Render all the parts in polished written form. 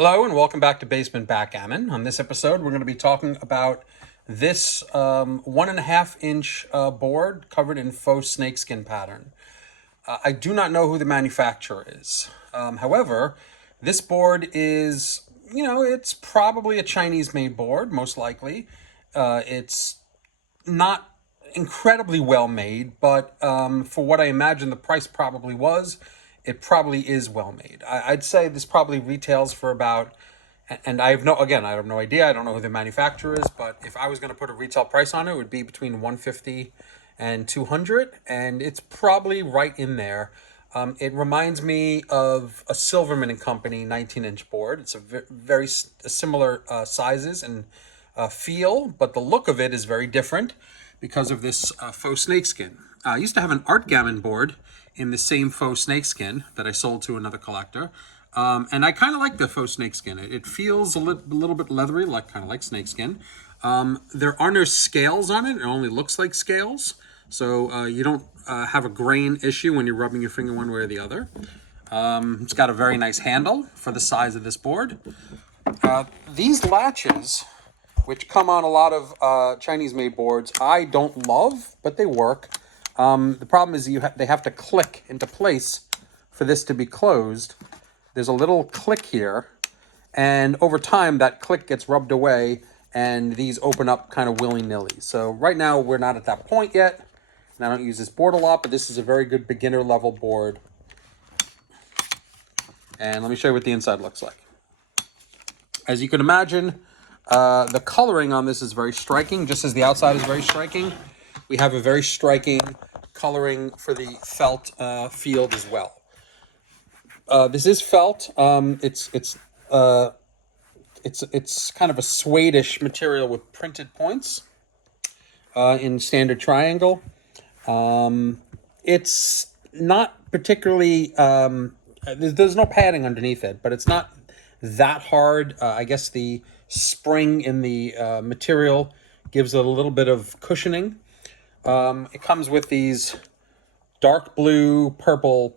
Hello and welcome back to Basement Backgammon. On this episode, we're going to be talking about this 1.5 inch board covered in faux snakeskin pattern. I do not know who the manufacturer is. However, this board is, it's probably a Chinese-made board, most likely. It's not incredibly well made, but for what I imagine the price probably was, it probably is well made. I'd say this probably retails for about, and I have no idea. I don't know who the manufacturer is, but if I was going to put a retail price on it, it would be between 150 and 200, and it's probably right in there. It reminds me of a Silverman and Company 19-inch board. It's a very similar sizes and feel, but the look of it is very different because of this faux snakeskin. I used to have an Backgammon board in the same faux snakeskin that I sold to another collector. And I kind of like the faux snakeskin. It feels a little bit leathery, kind of like snakeskin. There are no scales on it. It only looks like scales. So you don't have a grain issue when you're rubbing your finger one way or the other. It's got a very nice handle for the size of this board. These latches, which come on a lot of Chinese-made boards, I don't love, but they work. The problem is they have to click into place for this to be closed. There's a little click here, and over time that click gets rubbed away, and these open up kind of willy-nilly. So right now we're not at that point yet, and I don't use this board a lot, but this is a very good beginner-level board. And let me show you what the inside looks like. As you can imagine, the coloring on this is very striking, just as the outside is very striking. We have a very striking coloring for the felt field as well. This is felt. It's kind of a suede-ish material with printed points in standard triangle. It's not particularly. There's no padding underneath it, but it's not that hard. I guess the spring in the material gives it a little bit of cushioning. It comes with these dark blue, purple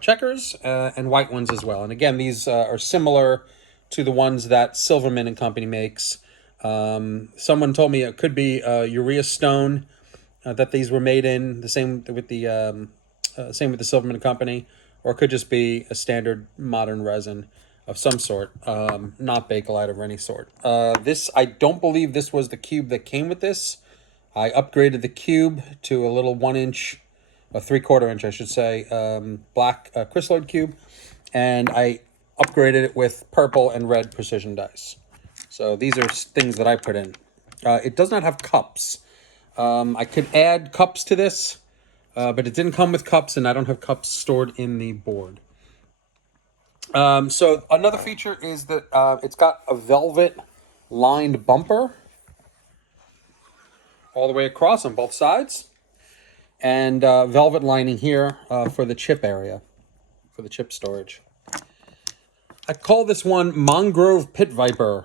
checkers and white ones as well. And again, these are similar to the ones that Silverman and Company makes. Someone told me it could be urea stone that these were made in. The same with the Silverman and Company, or it could just be a standard modern resin of some sort, not Bakelite of any sort. I don't believe this was the cube that came with this. I upgraded the cube to a little 1-inch, a 3/4 inch, I should say, black crystalloid cube, and I upgraded it with purple and red precision dice. So these are things that I put in. It does not have cups. I could add cups to this, but it didn't come with cups, and I don't have cups stored in the board. So another feature is that it's got a velvet lined bumper all the way across on both sides, and velvet lining here for the chip area, for the chip storage. I call this one Mongo Pit Viper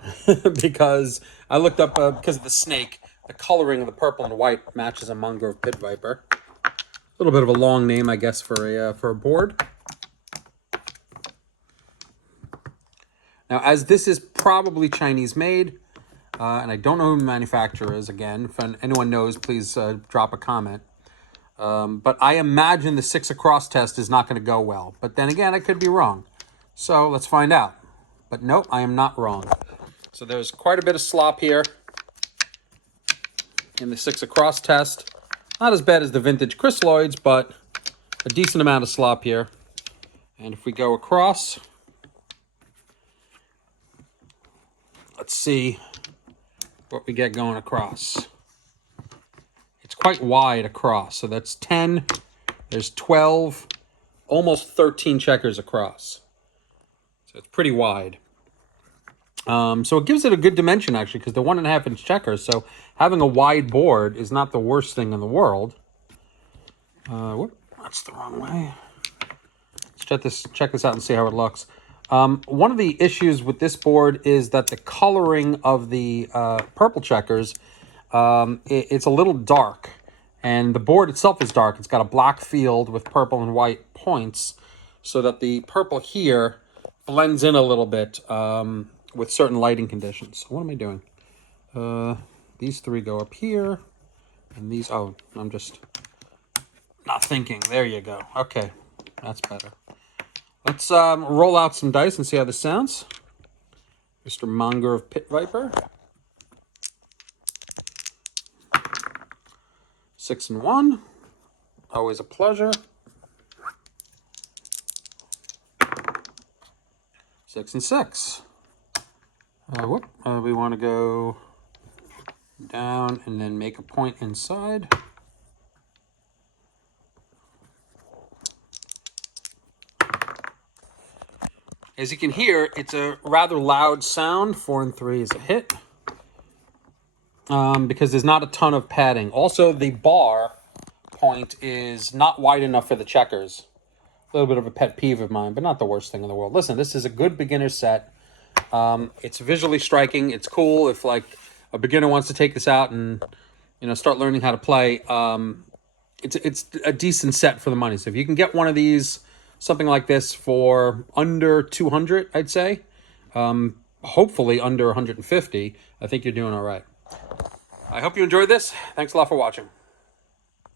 because I looked up, because of the snake, the coloring of the purple and white matches a Mongo Pit Viper. A little bit of a long name, I guess, for a board. Now, as this is probably Chinese made, and I don't know who the manufacturer is, again, if anyone knows, please drop a comment. But I imagine the 6 across test is not going to go well. But then again, I could be wrong. So let's find out. But nope, I am not wrong. So there's quite a bit of slop here in the 6 across test. Not as bad as the vintage crystalloids, but a decent amount of slop here. And if we go across, let's see what we get going across. It's quite wide across. So that's 10, there's 12, almost 13 checkers across. So it's pretty wide. So it gives it a good dimension, actually, because they're 1.5 inch checkers. So having a wide board is not the worst thing in the world. Whoop, that's the wrong way. Let's check this out and see how it looks. One of the issues with this board is that the coloring of the purple checkers, it's a little dark. And the board itself is dark. It's got a black field with purple and white points, so that the purple here blends in a little bit with certain lighting conditions. What am I doing? These three go up here, and these, oh, I'm just not thinking. There you go. Okay, that's better. Let's roll out some dice and see how this sounds. Mr. Mongo Pit Viper. 6 and 1. Always a pleasure. 6 and 6. We want to go down and then make a point inside. As you can hear, it's a rather loud sound. 4 and 3 is a hit. Because there's not a ton of padding. Also, the bar point is not wide enough for the checkers. A little bit of a pet peeve of mine, but not the worst thing in the world. Listen, this is a good beginner set. It's visually striking. It's cool if like a beginner wants to take this out and start learning how to play. It's a decent set for the money. So if you can get one of these, something like this for under 200, I'd say, hopefully under 150, I think you're doing all right. I hope you enjoyed this. Thanks a lot for watching.